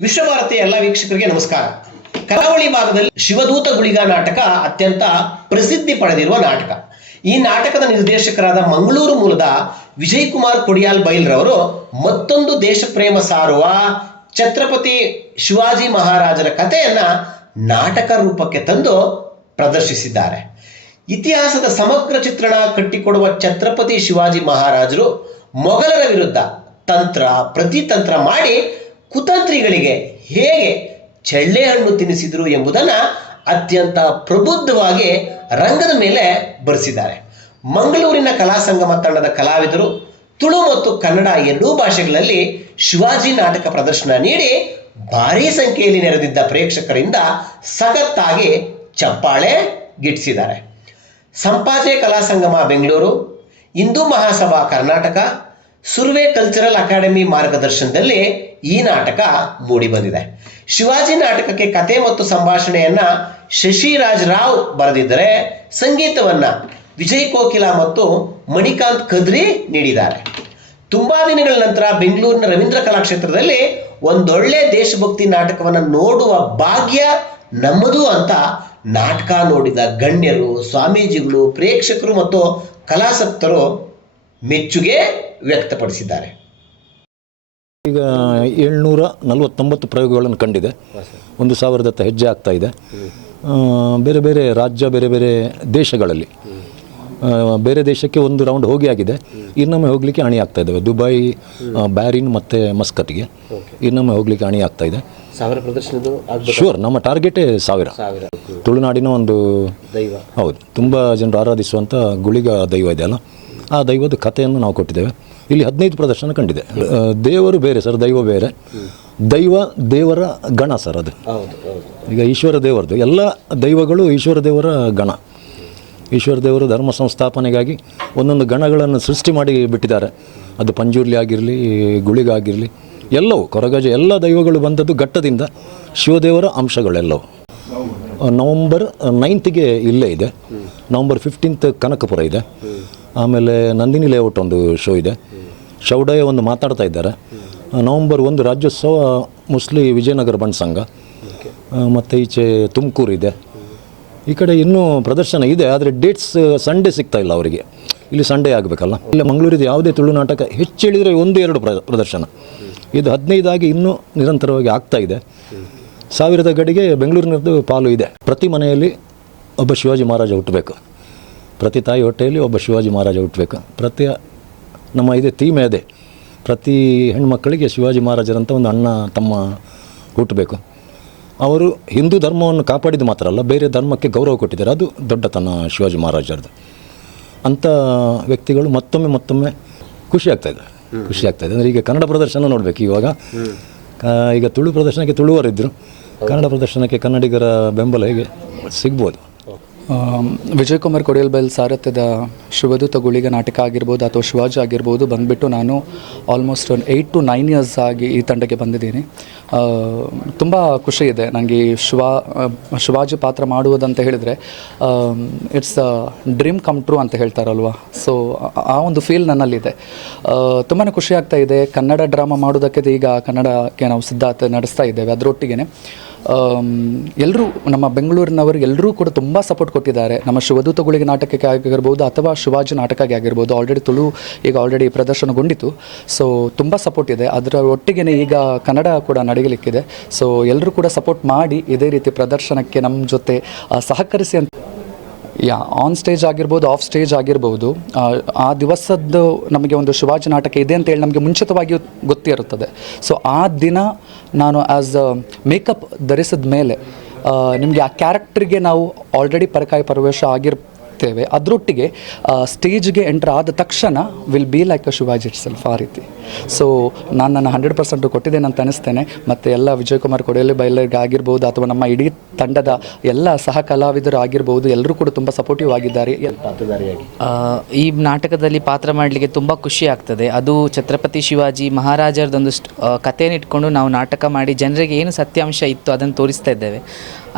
ವಿಶ್ವಭಾರತಿ ಎಲ್ಲ ವೀಕ್ಷಕರಿಗೆ ನಮಸ್ಕಾರ. ಕರಾವಳಿ ಭಾಗದಲ್ಲಿ ಶಿವದೂತ ಗುಳಿಗ ನಾಟಕ ಅತ್ಯಂತ ಪ್ರಸಿದ್ಧಿ ಪಡೆದಿರುವ ನಾಟಕ. ಈ ನಾಟಕದ ನಿರ್ದೇಶಕರಾದ ಮಂಗಳೂರು ಮೂಲದ ವಿಜಯ್ ಕುಮಾರ್ ಕೊಡಿಯಾಲ್ ಬೈಲ್ರವರು ಮತ್ತೊಂದು ದೇಶಪ್ರೇಮ ಸಾರುವ ಛತ್ರಪತಿ ಶಿವಾಜಿ ಮಹಾರಾಜರ ಕಥೆಯನ್ನ ನಾಟಕ ರೂಪಕ್ಕೆ ತಂದು ಪ್ರದರ್ಶಿಸಿದ್ದಾರೆ. ಇತಿಹಾಸದ ಸಮಗ್ರ ಚಿತ್ರಣ ಕಟ್ಟಿಕೊಡುವ ಛತ್ರಪತಿ ಶಿವಾಜಿ ಮಹಾರಾಜರು ಮೊಘಲರ ವಿರುದ್ಧ ತಂತ್ರ, ಪ್ರತಿತಂತ್ರ ಮಾಡಿ ಕುತಂತ್ರಿಗಳಿಗೆ ಹೇಗೆ ಚಳ್ಳೆ ಹಣ್ಣು ತಿನ್ನಿಸಿದರು ಎಂಬುದನ್ನು ಅತ್ಯಂತ ಪ್ರಬುದ್ಧವಾಗಿ ರಂಗದ ಮೇಲೆ ಬರೆಸಿದ್ದಾರೆ. ಮಂಗಳೂರಿನ ಕಲಾ ಸಂಗಮ ತಂಡದ ಕಲಾವಿದರು ತುಳು ಮತ್ತು ಕನ್ನಡ ಎರಡೂ ಭಾಷೆಗಳಲ್ಲಿ ಶಿವಾಜಿ ನಾಟಕ ಪ್ರದರ್ಶನ ನೀಡಿ ಭಾರೀ ಸಂಖ್ಯೆಯಲ್ಲಿ ನೆರೆದಿದ್ದ ಪ್ರೇಕ್ಷಕರಿಂದ ಸಖತ್ತಾಗಿ ಚಪ್ಪಾಳೆ ಗಿಟ್ಟಿಸಿದ್ದಾರೆ. ಸಂಪಾಜೆ ಕಲಾ ಸಂಗಮ ಬೆಂಗಳೂರು, ಹಿಂದೂ ಮಹಾಸಭಾ ಕರ್ನಾಟಕ ಸುರ್ವೆ ಕಲ್ಚರಲ್ ಅಕಾಡೆಮಿ ಮಾರ್ಗದರ್ಶನದಲ್ಲಿ ಈ ನಾಟಕ ಮೂಡಿಬಂದಿದೆ. ಶಿವಾಜಿ ನಾಟಕಕ್ಕೆ ಕತೆ ಮತ್ತು ಸಂಭಾಷಣೆಯನ್ನ ಶಶಿರಾಜ್ ರಾವ್ ಬರೆದಿದ್ದರೆ ಸಂಗೀತವನ್ನ ವಿಜಯ್ ಕೋಕಿಲ ಮತ್ತು ಮಣಿಕಾಂತ್ ಕದ್ರಿ ನೀಡಿದ್ದಾರೆ. ತುಂಬಾ ದಿನಗಳ ನಂತರ ಬೆಂಗಳೂರಿನ ರವೀಂದ್ರ ಕಲಾಕ್ಷೇತ್ರದಲ್ಲಿ ಒಂದೊಳ್ಳೆ ದೇಶಭಕ್ತಿ ನಾಟಕವನ್ನು ನೋಡುವ ಭಾಗ್ಯ ನಮ್ಮದು ಅಂತ ನಾಟಕ ನೋಡಿದ ಗಣ್ಯರು, ಸ್ವಾಮೀಜಿಗಳು, ಪ್ರೇಕ್ಷಕರು ಮತ್ತು ಕಲಾಸಕ್ತರು ಮೆಚ್ಚುಗೆ ವ್ಯಕ್ತಪಡಿಸಿದ್ದಾರೆ. ಈಗ ಏಳ್ನೂರ ನಲವತ್ತೊಂಬತ್ತು ಪ್ರಯೋಗಗಳನ್ನು ಕಂಡಿದೆ. ಒಂದು ಸಾವಿರದತ್ತ ಹೆಜ್ಜೆ ಆಗ್ತಾ ಇದೆ. ಬೇರೆ ಬೇರೆ ರಾಜ್ಯ ಬೇರೆ ಬೇರೆ ದೇಶಗಳಲ್ಲಿ. ಬೇರೆ ದೇಶಕ್ಕೆ ಒಂದು ರೌಂಡ್ ಹೋಗಿ ಆಗಿದೆ. ಇನ್ನೊಮ್ಮೆ ಹೋಗಲಿಕ್ಕೆ ಅಣಿ ಆಗ್ತಾ ಇದ್ದಾವೆ ದುಬೈ ಬ್ಯಾರಿನ್ ಮತ್ತು ಮಸ್ಕತ್ಗೆ. ಇನ್ನೊಮ್ಮೆ ಹೋಗಲಿಕ್ಕೆ ಅಣಿ ಆಗ್ತಾ ಇದೆ. ಸಾವಿರ ಪ್ರದರ್ಶನದ್ದು ಶೂರ್ ನಮ್ಮ ಟಾರ್ಗೆಟೇ ಸಾವಿರ. ಸಾವಿರ. ತುಳುನಾಡಿನ ಒಂದು ದೈವ. ಹೌದು ತುಂಬ ಜನರು ಆರಾಧಿಸುವಂಥ ಗುಳಿಗ ದೈವ ಇದೆಯಲ್ಲ ಆ ದೈವದ ಕಥೆಯನ್ನು ನಾವು ಕೊಟ್ಟಿದ್ದೇವೆ. ಇಲ್ಲಿ ಹದಿನೈದು ಪ್ರದರ್ಶನ ಕಂಡಿದೆ. ದೇವರು ಬೇರೆ ಸರ್ ದೈವ ಬೇರೆ. ದೈವ ದೇವರ ಗಣ ಸರ್ ಅದು. ಈಗ ಈಶ್ವರ ದೇವರದು. ಎಲ್ಲ ದೈವಗಳು ಈಶ್ವರ ದೇವರ ಗಣ. ಈಶ್ವರ ದೇವರು ಧರ್ಮ ಸಂಸ್ಥಾಪನೆಗಾಗಿ ಒಂದೊಂದು ಗಣಗಳನ್ನು ಸೃಷ್ಟಿ ಮಾಡಿ ಬಿಟ್ಟಿದ್ದಾರೆ. ಅದು ಪಂಜುರ್ಲಿ ಆಗಿರಲಿ ಗುಳಿಗಾಗಿರಲಿ ಎಲ್ಲವೂ ಕೊರಗಜ ಎಲ್ಲ ದೈವಗಳು ಬಂದದ್ದು ಘಟ್ಟದಿಂದ ಶಿವದೇವರ ಅಂಶಗಳೆಲ್ಲವು. ನವಂಬರ್ ನೈನ್ತ್ಗೆ ಇಲ್ಲೇ ಇದೆ. ನವಂಬರ್ ಫಿಫ್ಟೀನ್ತ್ ಕನಕಪುರ ಇದೆ. ಆಮೇಲೆ ನಂದಿನಿ ಲೇಔಟ್ ಒಂದು ಶೋ ಇದೆ. ಶೌಡಯ್ಯ ಒಂದು ಮಾತಾಡ್ತಾ ಇದ್ದಾರೆ. ನವಂಬರ್ ಒಂದು ರಾಜ್ಯೋತ್ಸವ ಮುಸ್ಲಿ ವಿಜಯನಗರ ಬಣ್ಣ ಸಂಘ. ಮತ್ತು ಈಚೆ ತುಮಕೂರು ಇದೆ. ಈ ಕಡೆ ಇನ್ನೂ ಪ್ರದರ್ಶನ ಇದೆ, ಆದರೆ ಡೇಟ್ಸ್ ಸಂಡೇ ಸಿಗ್ತಾ ಇಲ್ಲ ಅವರಿಗೆ. ಇಲ್ಲಿ ಸಂಡೇ ಆಗಬೇಕಲ್ಲ. ಇಲ್ಲ ಮಂಗಳೂರಿದು ಯಾವುದೇ ತುಳು ನಾಟಕ ಹೆಚ್ಚು ಹೇಳಿದರೆ ಒಂದು, ಎರಡು ಪ್ರ, ಪ್ರದರ್ಶನ. ಇದು ಹದಿನೈದಾಗಿ ಇನ್ನೂ ನಿರಂತರವಾಗಿ ಆಗ್ತಾ ಇದೆ. ಸಾವಿರದ ಗಡಿಗೆ ಬೆಂಗಳೂರಿನದ್ದು ಪಾಲು ಇದೆ. ಪ್ರತಿ ಮನೆಯಲ್ಲಿ ಒಬ್ಬ ಶಿವಾಜಿ ಮಹಾರಾಜ ಹುಟ್ಟಬೇಕು. ಪ್ರತಿ ತಾಯಿ ಹೊಟ್ಟೆಯಲ್ಲಿ ಒಬ್ಬ ಶಿವಾಜಿ ಮಹಾರಾಜ ಹುಟ್ಟಬೇಕು. ಪ್ರತಿ ನಮ್ಮ ಇದೆ ಥೀಮೆ ಅದೇ. ಪ್ರತಿ ಹೆಣ್ಮಕ್ಕಳಿಗೆ ಶಿವಾಜಿ ಮಹಾರಾಜರಂತ ಒಂದು ಅಣ್ಣ, ತಮ್ಮ ಹುಟ್ಟಬೇಕು. ಅವರು ಹಿಂದೂ ಧರ್ಮವನ್ನು ಕಾಪಾಡಿದ ಮಾತ್ರ ಅಲ್ಲ, ಬೇರೆ ಧರ್ಮಕ್ಕೆ ಗೌರವ ಕೊಟ್ಟಿದ್ದಾರೆ. ಅದು ದೊಡ್ಡತನ ಶಿವಾಜಿ ಮಹಾರಾಜರದು ಅಂಥ ವ್ಯಕ್ತಿಗಳು ಮತ್ತೊಮ್ಮೆ ಮತ್ತೊಮ್ಮೆ ಖುಷಿ ಆಗ್ತಾ ಇದೆ. ಖುಷಿ ಆಗ್ತಾ ಇದೆ. ಅಂದರೆ ಈಗ ಕನ್ನಡ ಪ್ರದರ್ಶನ ನೋಡಬೇಕು ಇವಾಗ. ಈಗ ತುಳು ಪ್ರದರ್ಶನಕ್ಕೆ ತುಳುವರಿದ್ದರು ಕನ್ನಡ ಪ್ರದರ್ಶನಕ್ಕೆ ಕನ್ನಡಿಗರ ಬೆಂಬಲ ಹೇಗೆ? ಸಿಗ್ಬೋದು. ವಿಜಯ್ ಕುಮಾರ್ ಕೊಡಿಯಲ್ಬೈಲ್ ಸಾರಥ್ಯದ ಶಿವದೂತ ಗುಳಿಗ ನಾಟಕ ಆಗಿರ್ಬೋದು ಅಥವಾ ಶಿವಾಜಿ ಆಗಿರ್ಬೋದು ಬಂದುಬಿಟ್ಟು ನಾನು ಆಲ್ಮೋಸ್ಟ್ ಒಂದು ಏಯ್ಟ್ ಟು ನೈನ್ ಇಯರ್ಸ್ ಆಗಿ ಈ ತಂಡಕ್ಕೆ ಬಂದಿದ್ದೀನಿ. ತುಂಬ ಖುಷಿ ಇದೆ ನನಗೆ ಶಿವಾ ಶಿವಾಜಿ ಪಾತ್ರ ಮಾಡುವುದಂತ ಹೇಳಿದರೆ it's a dream come true ಅಂತ ಹೇಳ್ತಾರಲ್ವ? ಸೊ ಆ ಒಂದು ಫೀಲ್ ನನ್ನಲ್ಲಿದೆ. ತುಂಬಾ ಖುಷಿ ಆಗ್ತಾ ಇದೆ. ಕನ್ನಡ ಡ್ರಾಮಾ ಮಾಡೋದಕ್ಕೆ ಈಗ ಕನ್ನಡಕ್ಕೆ ನಾವು ಸಿದ್ಧಾರ್ಥ ನಡೆಸ್ತಾ ಇದ್ದೇವೆ. ಅದರೊಟ್ಟಿಗೆ ಎಲ್ಲರೂ ನಮ್ಮ ಬೆಂಗಳೂರಿನವರು ಎಲ್ಲರೂ ಕೂಡ ತುಂಬ ಸಪೋರ್ಟ್ ಕೊಟ್ಟಿದ್ದಾರೆ. ನಮ್ಮ ಶಿವದೂತಗಳಿಗೆ ನಾಟಕಕ್ಕೆ ಆಗಿರ್ಬೋದು ಅಥವಾ ಶಿವಾಜಿ ನಾಟಕಕ್ಕೆ ಆಗಿರ್ಬೋದು. ಆಲ್ರೆಡಿ ತುಳು ಈಗ ಆಲ್ರೆಡಿ ಪ್ರದರ್ಶನಗೊಂಡಿತು. ಸೊ ತುಂಬ ಸಪೋರ್ಟ್ ಇದೆ. ಅದರ ಒಟ್ಟಿಗೆ ಈಗ ಕನ್ನಡ ಕೂಡ ನಡೆಯಲಿಕ್ಕಿದೆ. ಸೊ ಎಲ್ಲರೂ ಕೂಡ ಸಪೋರ್ಟ್ ಮಾಡಿ ಇದೇ ರೀತಿ ಪ್ರದರ್ಶನಕ್ಕೆ ನಮ್ಮ ಜೊತೆ ಸಹಕರಿಸಿ ಅಂತ ಯಾ ಆನ್ ಸ್ಟೇಜ್ ಆಗಿರ್ಬೋದು ಆಫ್ ಸ್ಟೇಜ್ ಆಗಿರ್ಬೋದು ಆ, ದಿವಸದ್ದು ನಮಗೆ ಒಂದು ಶಿವಾಜಿ ನಾಟಕ ಇದೆ ಅಂತ ಹೇಳಿ ನಮಗೆ ಮುಂಚಿತವಾಗಿ ಗೊತ್ತಿರುತ್ತದೆ. ಸೊ ಆ ದಿನ ನಾನು ಆ್ಯಸ್ ಅ ಮೇಕಪ್ ಧರಿಸಿದ ಮೇಲೆ ನಿಮಗೆ ಆ ಕ್ಯಾರೆಕ್ಟ್ರಿಗೆ ನಾವು ಆಲ್ರೆಡಿ ಪರಕಾಯಿ ಪ್ರವೇಶ ಆಗಿರ್ತೇವೆ ಅದರೊಟ್ಟಿಗೆ ಸ್ಟೇಜ್ಗೆ ಎಂಟರ್ ಆದ ತಕ್ಷಣ will be like a Shivaji itself ಆ ರೀತಿ. ಸೊ ನಾನು ನನ್ನ ಹಂಡ್ರೆಡ್ ಪರ್ಸೆಂಟ್ ಕೊಟ್ಟಿದ್ದೇನೆ ಅಂತ ಅನಿಸ್ತೇನೆ. ಮತ್ತು ಎಲ್ಲ ವಿಜಯ್ ಕುಮಾರ್ ಕೊಡೆಯಲ್ಲಿ ಬೈಲರ್ಗೆ ಆಗಿರ್ಬೋದು ಅಥವಾ ನಮ್ಮ ಇಡೀ ತಂಡದ ಎಲ್ಲ ಸಹ ಕಲಾವಿದರು ಆಗಿರ್ಬೋದು, ಎಲ್ಲರೂ ಕೂಡ ತುಂಬ ಸಪೋರ್ಟಿವ್ ಆಗಿದ್ದಾರೆ. ಈ ನಾಟಕದಲ್ಲಿ ಪಾತ್ರ ಮಾಡಲಿಕ್ಕೆ ತುಂಬ ಖುಷಿ ಆಗ್ತದೆ. ಅದು ಛತ್ರಪತಿ ಶಿವಾಜಿ ಮಹಾರಾಜರದೊಂದು ಕಥೆಯನ್ನು ಇಟ್ಕೊಂಡು ನಾವು ನಾಟಕ ಮಾಡಿ ಜನರಿಗೆ ಏನು ಸತ್ಯಾಂಶ ಇತ್ತು ಅದನ್ನು ತೋರಿಸ್ತಾ ಇದ್ದೇವೆ.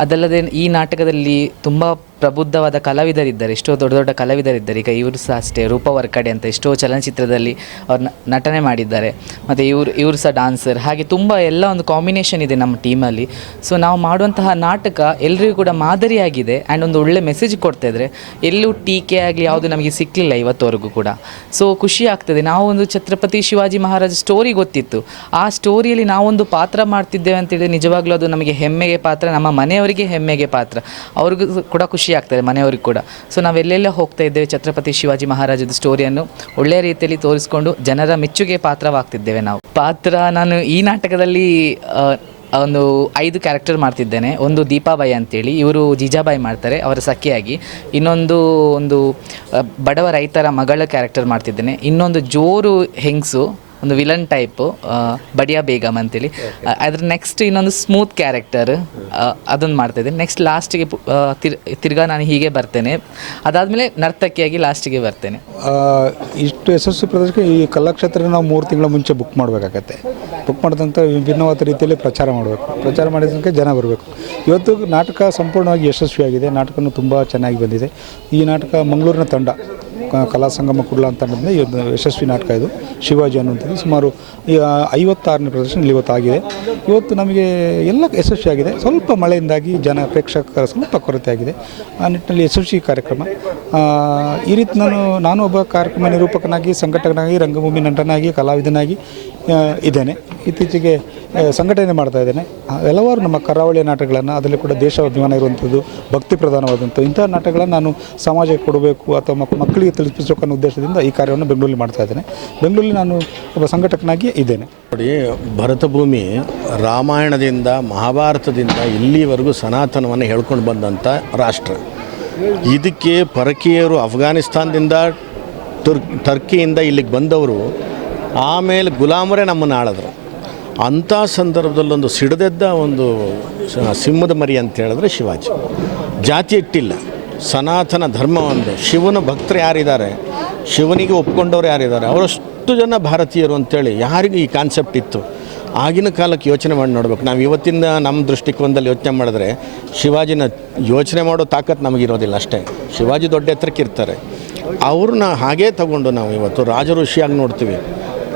ಅದಲ್ಲದೆ ಈ ನಾಟಕದಲ್ಲಿ ತುಂಬ ಪ್ರಬುದ್ಧವಾದ ಕಲಾವಿದರಿದ್ದಾರೆ. ಎಷ್ಟೋ ದೊಡ್ಡ ದೊಡ್ಡ ಕಲಾವಿದರಿದ್ದಾರೆ. ಈಗ ಇವರು ಸಹ ಅಷ್ಟೇ. ರೂಪ ವರ್ಕಡೆ ಅಂತ ಎಷ್ಟೋ ಚಲನಚಿತ್ರದಲ್ಲಿ ಅವ್ರು ನಟನೆ ಮಾಡಿದ್ದಾರೆ. ಮತ್ತು ಇವರು ಇವರು ಸಹ ಡಾನ್ಸರ್. ಹಾಗೆ ತುಂಬ ಎಲ್ಲ ಒಂದು ಕಾಂಬಿನೇಷನ್ ಇದೆ ನಮ್ಮ ಟೀಮಲ್ಲಿ. ಸೊ ನಾವು ಮಾಡುವಂತಹ ನಾಟಕ ಎಲ್ಲರಿಗೂ ಕೂಡ ಮಾದರಿಯಾಗಿದೆ. ಆ್ಯಂಡ್ ಒಂದು ಒಳ್ಳೆ ಮೆಸೇಜ್ ಕೊಡ್ತಾ ಇದ್ದರೆ ಎಲ್ಲೂ ಟೀಕೆ ಆಗಲಿ ಯಾವುದು ನಮಗೆ ಸಿಕ್ಕಲಿಲ್ಲ ಇವತ್ತುವರೆಗೂ ಕೂಡ. ಸೊ ಖುಷಿ ಆಗ್ತದೆ. ನಾವು ಒಂದು ಛತ್ರಪತಿ ಶಿವಾಜಿ ಮಹಾರಾಜ ಸ್ಟೋರಿ ಗೊತ್ತಿತ್ತು. ಆ ಸ್ಟೋರಿಯಲ್ಲಿ ನಾವೊಂದು ಪಾತ್ರ ಮಾಡ್ತಿದ್ದೇವೆ ಅಂತೇಳಿ ನಿಜವಾಗ್ಲೂ ಅದು ನಮಗೆ ಹೆಮ್ಮೆಗೆ ಪಾತ್ರ, ನಮ್ಮ ಮನೆಯವರಿಗೆ ಹೆಮ್ಮೆಗೆ ಪಾತ್ರ. ಅವ್ರಿಗೂ ಕೂಡ ಖುಷಿ ಆಗ್ತದೆ ಮನೆಯವ್ರಿಗೆ ಕೂಡ. ಸೊ ನಾವೆಲ್ಲೆಲ್ಲ ಹೋಗ್ತಾ ಇದ್ದೇವೆ ಛತ್ರಪತಿ ಶಿವಾಜಿ ಮಹಾರಾಜದ ಸ್ಟೋರಿಯನ್ನು ಒಳ್ಳೆಯ ರೀತಿಯಲ್ಲಿ ತೋರಿಸ್ಕೊಂಡು ಜನರ ಮೆಚ್ಚುಗೆ ಪಾತ್ರವಾಗ್ತಿದ್ದೇವೆ ನಾವು. ಪಾತ್ರ ನಾನು ಈ ನಾಟಕದಲ್ಲಿ ಒಂದು ಐದು ಕ್ಯಾರೆಕ್ಟರ್ ಮಾಡ್ತಿದ್ದೇನೆ. ಒಂದು ದೀಪಾಬಾಯಿ ಅಂತೇಳಿ, ಇವರು ಜೀಜಾಬಾಯಿ ಮಾಡ್ತಾರೆ, ಅವರ ಸಖಿಯಾಗಿ. ಇನ್ನೊಂದು ಒಂದು ಬಡವ ರೈತರ ಮಗಳ ಕ್ಯಾರೆಕ್ಟರ್ ಮಾಡ್ತಿದ್ದೇನೆ. ಇನ್ನೊಂದು ಜೋರು ಹೆಂಗಸು ಒಂದು ವಿಲನ್ ಟೈಪು ಬಡಿಯಾ ಬೇಗಮ್ ಅಂತೇಳಿ. ಅದ್ರ ನೆಕ್ಸ್ಟ್ ಇನ್ನೊಂದು ಸ್ಮೂತ್ ಕ್ಯಾರೆಕ್ಟರ್ ಅದೊಂದು ಇದ್ದೀನಿ. ನೆಕ್ಸ್ಟ್ ಲಾಸ್ಟಿಗೆ ತಿರ್ಗಾ ನಾನು ಹೀಗೆ ಬರ್ತೇನೆ. ಅದಾದಮೇಲೆ ನರ್ತಕಿಯಾಗಿ ಲಾಸ್ಟಿಗೆ ಬರ್ತೇನೆ. ಇಷ್ಟು ಯಶಸ್ವಿ ಪ್ರದರ್ಶನ ಈ ಕಲಾಕ್ಷೇತ್ರ ನಾವು ಮೂರು ತಿಂಗಳ ಮುಂಚೆ ಬುಕ್ ಮಾಡಬೇಕಾಗತ್ತೆ. ಬುಕ್ ಮಾಡಿದಂಥ ವಿಭಿನ್ನವಾದ ರೀತಿಯಲ್ಲಿ ಪ್ರಚಾರ ಮಾಡಬೇಕು. ಪ್ರಚಾರ ಮಾಡಿದಂಗೆ ಜನ ಬರಬೇಕು. ಇವತ್ತು ನಾಟಕ ಸಂಪೂರ್ಣವಾಗಿ ಯಶಸ್ವಿಯಾಗಿದೆ. ನಾಟಕನೂ ತುಂಬ ಚೆನ್ನಾಗಿ ಬಂದಿದೆ. ಈ ನಾಟಕ ಮಂಗಳೂರಿನ ತಂಡ. ಕಲಾ ಸಂಗಮ ಕುಡ್ಲ ಅಂತ ಅನ್ನೋದನ್ನ ಯಶಸ್ವಿ ನಾಟಕ ಇದು, ಶಿವಾಜಿ ಅನ್ನುವಂಥದ್ದು. ಸುಮಾರು ಐವತ್ತಾರನೇ ಪ್ರದರ್ಶನ ಇಲ್ಲಿ ಇವತ್ತು ಆಗಿದೆ. ಇವತ್ತು ನಮಗೆ ಎಲ್ಲ ಯಶಸ್ವಿ ಆಗಿದೆ. ಸ್ವಲ್ಪ ಮಳೆಯಿಂದಾಗಿ ಜನ ಪ್ರೇಕ್ಷಕರ ಸ್ವಲ್ಪ ಕೊರತೆ ಆಗಿದೆ. ಆ ನಿಟ್ಟಿನಲ್ಲಿ ಯಶಸ್ವಿ ಕಾರ್ಯಕ್ರಮ. ಈ ರೀತಿ ನಾನು ನಾನು ಒಬ್ಬ ಕಾರ್ಯಕ್ರಮ ನಿರೂಪಕನಾಗಿ, ಸಂಘಟಕನಾಗಿ, ರಂಗಭೂಮಿ ನಟನಾಗಿ, ಕಲಾವಿದನಾಗಿ ಇದ್ದೇನೆ. ಇತ್ತೀಚೆಗೆ ಸಂಘಟನೆ ಮಾಡ್ತಾ ಇದ್ದೇನೆ. ಹಲವಾರು ನಮ್ಮ ಕರಾವಳಿಯ ನಾಟಕಗಳನ್ನು ಅದರಲ್ಲಿ ಕೂಡ ದೇಶಾಭಿಮಾನ ಇರುವಂಥದ್ದು, ಭಕ್ತಿ ಪ್ರಧಾನವಾದಂಥ ಇಂಥ ನಾಟಕಗಳನ್ನು ನಾನು ಸಮಾಜಕ್ಕೆ ಕೊಡಬೇಕು ಅಥವಾ ಮಕ್- ಮಕ್ಕಳಿಗೆ ತಿಳಿಸಬೇಕು ಅನ್ನೋ ಉದ್ದೇಶದಿಂದ ಈ ಕಾರ್ಯವನ್ನು ಬೆಂಗಳೂರಲ್ಲಿ ಮಾಡ್ತಾ ಇದ್ದೇನೆ. ಬೆಂಗಳೂರಲ್ಲಿ ನಾನು ಒಬ್ಬ ಸಂಘಟಕನಾಗಿ ಇದ್ದೇನೆ. ನೋಡಿ ಭರತಭೂಮಿ ರಾಮಾಯಣದಿಂದ, ಮಹಾಭಾರತದಿಂದ ಇಲ್ಲಿವರೆಗೂ ಸನಾತನವನ್ನು ಹೇಳ್ಕೊಂಡು ಬಂದಂಥ ರಾಷ್ಟ್ರ. ಇದಕ್ಕೆ ಪರಕೀಯರು ಅಫ್ಘಾನಿಸ್ತಾನದಿಂದ, ತುರ್, ಟರ್ಕಿಯಿಂದ ಇಲ್ಲಿಗೆ ಬಂದವರು ಆಮೇಲೆ ಗುಲಾಮರೇ ನಮ್ಮನ್ನು ಆಳಿದ್ರು. ಅಂಥ ಸಂದರ್ಭದಲ್ಲೊಂದು ಸಿಡದೆದ್ದ ಒಂದು ಸಿಂಹದ ಮರಿ ಅಂತ ಹೇಳಿದ್ರೆ ಶಿವಾಜಿ. ಜಾತಿ ಇಟ್ಟಿಲ್ಲ. ಸನಾತನ ಧರ್ಮ ಒಂದು. ಶಿವನ ಭಕ್ತರು ಯಾರಿದ್ದಾರೆ? ಶಿವನಿಗೆ ಒಪ್ಕೊಂಡವ್ರು ಯಾರಿದ್ದಾರೆ? ಅವರಷ್ಟು ಜನ ಭಾರತೀಯರು ಅಂತೇಳಿ ಯಾರಿಗೂ ಈ ಕಾನ್ಸೆಪ್ಟ್ ಇತ್ತು. ಆಗಿನ ಕಾಲಕ್ಕೆ ಯೋಚನೆ ಮಾಡಿ ನೋಡ್ಬೇಕು. ನಾವು ಇವತ್ತಿಂದ ನಮ್ಮ ದೃಷ್ಟಿಕೋನದಲ್ಲಿ ಯೋಚನೆ ಮಾಡಿದ್ರೆ ಶಿವಾಜಿನ ಯೋಚನೆ ಮಾಡೋ ತಾಕತ್ತು ನಮಗಿರೋದಿಲ್ಲ ಅಷ್ಟೇ. ಶಿವಾಜಿ ದೊಡ್ಡ ಎತ್ತರಕ್ಕೆ ಇರ್ತಾರೆ. ಅವ್ರನ್ನ ಹಾಗೇ ತಗೊಂಡು ನಾವು ಇವತ್ತು ರಾಜಋಷಿಯಾಗಿ ನೋಡ್ತೀವಿ.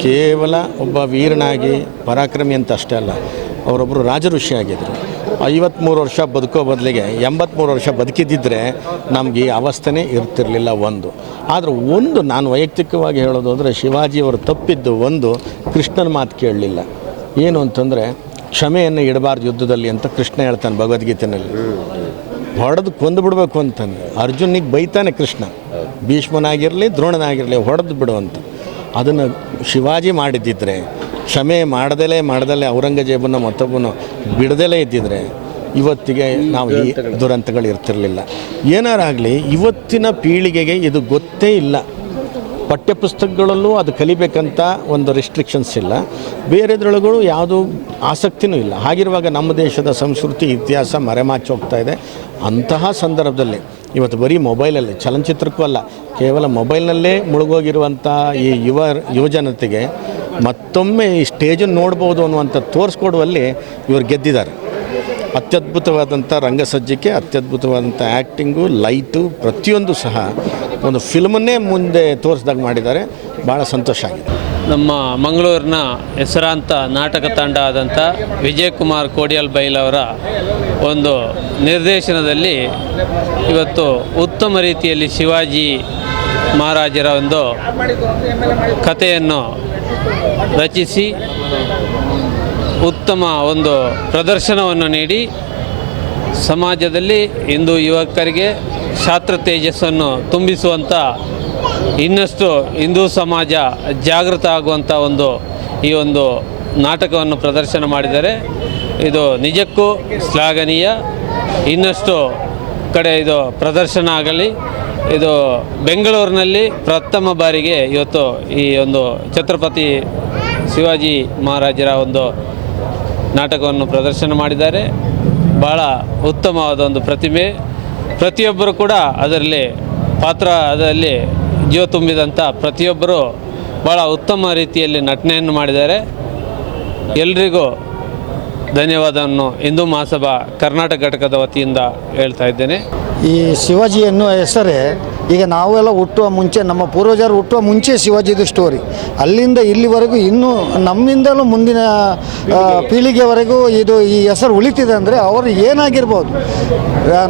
ಕೇವಲ ಒಬ್ಬ ವೀರನಾಗಿ ಪರಾಕ್ರಮಿ ಅಂತ ಅಷ್ಟೇ ಅಲ್ಲ ಅವರೊಬ್ಬರು ರಾಜಋಷಿ ಋಷಿಯಾಗಿದ್ದರು ಐವತ್ತ್ಮೂರು ವರ್ಷ ಬದುಕೋ ಬದಲಿಗೆ ಎಂಬತ್ತ್ಮೂರು ವರ್ಷ ಬದುಕಿದ್ದಿದ್ರೆ ನಮಗೆ ಈ ಅವಸ್ಥೆನೇ ಇರ್ತಿರಲಿಲ್ಲ ಒಂದು. ಆದರೆ ಒಂದು ನಾನು ವೈಯಕ್ತಿಕವಾಗಿ ಹೇಳೋದು ಅಂದರೆ ಶಿವಾಜಿಯವರು ತಪ್ಪಿದ್ದು ಒಂದು ಕೃಷ್ಣನ ಮಾತು ಕೇಳಲಿಲ್ಲ. ಏನು ಅಂತಂದರೆ, ಕ್ಷಮೆಯನ್ನು ಇಡಬಾರ್ದು ಯುದ್ಧದಲ್ಲಿ ಅಂತ ಕೃಷ್ಣ ಹೇಳ್ತಾನೆ ಭಗವದ್ಗೀತೆಯಲ್ಲಿ ಹೊಡೆದು ಕೊಂದು ಬಿಡಬೇಕು ಅಂತಂದು. ಅರ್ಜುನಿಗೆ ಬೈತಾನೆ ಕೃಷ್ಣ. ಭೀಷ್ಮನಾಗಿರಲಿ, ದ್ರೋಣನಾಗಿರಲಿ, ಹೊಡೆದು ಬಿಡು ಅಂತ. ಅದನ್ನು ಶಿವಾಜಿ ಮಾಡಿದ್ದಿದ್ರೆ, ಕ್ಷಮೆ ಮಾಡದಲೇ ಮಾಡ್ದಲೇ ಔರಂಗಜೇಬನ್ನು ಮತ್ತೊಬ್ಬನು ಬಿಡದಲೇ ಇದ್ದಿದ್ರೆ, ಇವತ್ತಿಗೆ ನಾವು ಈ ದುರಂತಗಳು ಇರ್ತಿರಲಿಲ್ಲ. ಏನಾರಾಗಲಿ, ಇವತ್ತಿನ ಪೀಳಿಗೆಗೆ ಇದು ಗೊತ್ತೇ ಇಲ್ಲ. ಪಠ್ಯಪುಸ್ತಕಗಳಲ್ಲೂ ಅದು ಕಲಿಬೇಕಂತ ಒಂದು ರಿಸ್ಟ್ರಿಕ್ಷನ್ಸ್ ಇಲ್ಲ. ಬೇರೆದ್ರೊಳಗೂ ಯಾವುದೂ ಆಸಕ್ತಿನೂ ಇಲ್ಲ. ಹಾಗಿರುವಾಗ ನಮ್ಮ ದೇಶದ ಸಂಸ್ಕೃತಿ, ಇತಿಹಾಸ ಮರೆಮಾಚಿ ಹೋಗ್ತಾ ಇದೆ. ಅಂತಹ ಸಂದರ್ಭದಲ್ಲಿ ಇವತ್ತು ಬರೀ ಮೊಬೈಲಲ್ಲಿ ಚಲನಚಿತ್ರಕ್ಕೂ ಅಲ್ಲ, ಕೇವಲ ಮೊಬೈಲ್ನಲ್ಲೇ ಮುಳುಗೋಗಿರುವಂಥ ಈ ಯುವ, ಯುವಜನತೆಗೆ ಮತ್ತೊಮ್ಮೆ ಈ ಸ್ಟೇಜನ್ನು ನೋಡ್ಬೋದು ಅನ್ನುವಂಥ ತೋರಿಸ್ಕೊಡುವಲ್ಲಿ ಇವರು ಗೆದ್ದಿದ್ದಾರೆ. ಅತ್ಯದ್ಭುತವಾದಂಥ ರಂಗಸಜ್ಜಿಕೆ, ಅತ್ಯದ್ಭುತವಾದಂಥ ಆ್ಯಕ್ಟಿಂಗು, ಲೈಟು ಪ್ರತಿಯೊಂದು ಸಹ ಒಂದು ಫಿಲ್ಮನ್ನೇ ಮುಂದೆ ತೋರಿಸ್ದಾಗ ಮಾಡಿದ್ದಾರೆ. ಭಾಳ ಸಂತೋಷ ಆಗಿದೆ. ನಮ್ಮ ಮಂಗಳೂರಿನ ಹೆಸರಾಂತ ನಾಟಕ ತಂಡ ಆದಂಥ ವಿಜಯಕುಮಾರ್ ಕೋಡಿಯಲ್ ಅವರ ಒಂದು ನಿರ್ದೇಶನದಲ್ಲಿ ಇವತ್ತು ಉತ್ತಮ ರೀತಿಯಲ್ಲಿ ಶಿವಾಜಿ ಮಹಾರಾಜರ ಒಂದು ಕಥೆಯನ್ನು ರಚಿಸಿ ಉತ್ತಮ ಒಂದು ಪ್ರದರ್ಶನವನ್ನು ನೀಡಿ ಸಮಾಜದಲ್ಲಿ ಇಂದು ಯುವಕರಿಗೆ ಶಾಸ್ತ್ರ ತೇಜಸ್ಸನ್ನು ತುಂಬಿಸುವಂಥ ಇನ್ನಷ್ಟು ಹಿಂದೂ ಸಮಾಜ ಜಾಗೃತ ಆಗುವಂಥ ಒಂದು ಈ ಒಂದು ನಾಟಕವನ್ನು ಪ್ರದರ್ಶನ ಮಾಡಿದರೆ ಇದು ನಿಜಕ್ಕೂ ಶ್ಲಾಘನೀಯ. ಇನ್ನಷ್ಟು ಕಡೆ ಇದು ಪ್ರದರ್ಶನ ಆಗಲಿ. ಇದು ಬೆಂಗಳೂರಿನಲ್ಲಿ ಪ್ರಥಮ ಬಾರಿಗೆ ಇವತ್ತು ಈ ಒಂದು ಛತ್ರಪತಿ ಶಿವಾಜಿ ಮಹಾರಾಜರ ಒಂದು ನಾಟಕವನ್ನು ಪ್ರದರ್ಶನ ಮಾಡಿದ್ದಾರೆ. ಭಾಳ ಉತ್ತಮವಾದ ಒಂದು ಪ್ರತಿಮೆ. ಪ್ರತಿಯೊಬ್ಬರು ಕೂಡ ಅದರಲ್ಲಿ ಪಾತ್ರ, ಅದರಲ್ಲಿ ಜೀವ ತುಂಬಿದಂಥ ಪ್ರತಿಯೊಬ್ಬರು ಭಾಳ ಉತ್ತಮ ರೀತಿಯಲ್ಲಿ ನಟನೆಯನ್ನು ಮಾಡಿದ್ದಾರೆ. ಎಲ್ರಿಗೂ ಧನ್ಯವಾದವನ್ನು ಹಿಂದೂ ಮಹಾಸಭಾ ಕರ್ನಾಟಕ ಘಟಕದ ವತಿಯಿಂದ ಹೇಳ್ತಾ ಇದ್ದೇನೆ. ಈ ಶಿವಾಜಿ ಎನ್ನುವ ಹೆಸರೇ ಈಗ ನಾವೆಲ್ಲ ಹುಟ್ಟುವ ಮುಂಚೆ, ನಮ್ಮ ಪೂರ್ವಜರು ಹುಟ್ಟುವ ಮುಂಚೆ ಶಿವಾಜಿದು ಸ್ಟೋರಿ ಅಲ್ಲಿಂದ ಇಲ್ಲಿವರೆಗೂ ಇನ್ನೂ ನಮ್ಮಿಂದಲೂ ಮುಂದಿನ ಪೀಳಿಗೆವರೆಗೂ ಇದು ಈ ಹೆಸರು ಉಳಿತಿದೆ ಅಂದರೆ ಅವರು ಏನಾಗಿರ್ಬೋದು?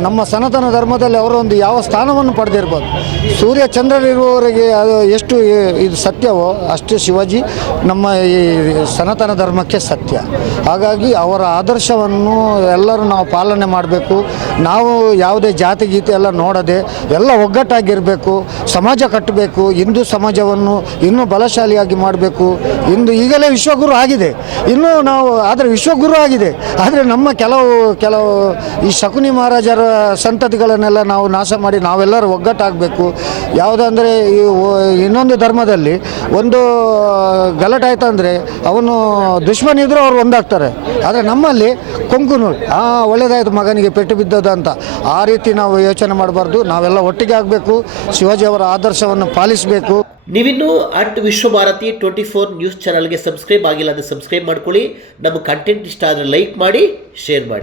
ನಮ್ಮ ಸನಾತನ ಧರ್ಮದಲ್ಲಿ ಅವರೊಂದು ಯಾವ ಸ್ಥಾನವನ್ನು ಪಡೆದಿರ್ಬೋದು? ಸೂರ್ಯ ಚಂದ್ರರಿರುವವರೆಗೆ ಅದು ಎಷ್ಟು ಇದು ಸತ್ಯವೋ, ಅಷ್ಟು ಶಿವಾಜಿ ನಮ್ಮ ಈ ಸನಾತನ ಧರ್ಮಕ್ಕೆ ಸತ್ಯ. ಹಾಗಾಗಿ ಅವರ ಆದರ್ಶವನ್ನು ಎಲ್ಲರೂ ನಾವು ಪಾಲನೆ ಮಾಡಬೇಕು. ನಾವು ಯಾವುದೇ ಜಾತಿ ಗೀತೆ ಎಲ್ಲ ನೋಡದೆ ಎಲ್ಲ ಒಗ್ಗಟ್ಟಾಗಿರಬೇಕು ಸಮಾಜ ಕಟ್ಟಬೇಕು, ಹಿಂದೂ ಸಮಾಜವನ್ನು ಇನ್ನೂ ಬಲಶಾಲಿಯಾಗಿ ಮಾಡಬೇಕು. ಇಂದು ಈಗಲೇ ವಿಶ್ವಗುರು ಆಗಿದೆ. ಇನ್ನೂ ನಾವು, ಆದರೆ ವಿಶ್ವಗುರು ಆಗಿದೆ. ಆದರೆ ನಮ್ಮ ಕೆಲವು ಕೆಲವು ಈ ಶಕುನಿ ಮಹಾರಾಜರ ಸಂತತಿಗಳನ್ನೆಲ್ಲ ನಾವು ನಾಶ ಮಾಡಿ ನಾವೆಲ್ಲರೂ ಒಗ್ಗಟ್ಟಾಗಬೇಕು. ಯಾವುದಂದರೆ ಈ ಇನ್ನೊಂದು ಧರ್ಮದಲ್ಲಿ ಒಂದು ಗಲಾಟೆ ಆಯ್ತು ಅಂದರೆ ಅವನು ದುಶ್ಮನ್ ಇದ್ದರೂ ಅವ್ರು ಒಂದಾಗ್ತಾರೆ. ಆದರೆ ನಮ್ಮಲ್ಲಿ ಕೊಂಕು ಆ ಒಳ್ಳೇದಾಯ್ತು ಮಗನಿಗೆ ಪೆಟ್ಟು ಬಿದ್ದದ ಅಂತ. ಆ ರೀತಿ ನಾವು ಯೋಚನೆ ಮಾಡಬಾರ್ದು. ನಾವೆಲ್ಲ ಒಟ್ಟಿಗೆ ಆಗಬೇಕು. ಶಿವಾಜಿ ಅವರ ಆದರ್ಶವನ್ನು ಪಾಲಿಸಬೇಕು. ನೀವಿನ್ನು at Vishwabharathi twenty four news ಚಾನಲ್ಗೆ ಸಬ್ಸ್ಕ್ರೈಬ್ ಆಗಿಲ್ಲ ಅಂದರೆ ಸಬ್ಸ್ಕ್ರೈಬ್ ಮಾಡ್ಕೊಳ್ಳಿ. ನಮ್ಮ ಕಂಟೆಂಟ್ ಇಷ್ಟ ಆದರೆ ಲೈಕ್ ಮಾಡಿ ಶೇರ್ ಮಾಡಿ.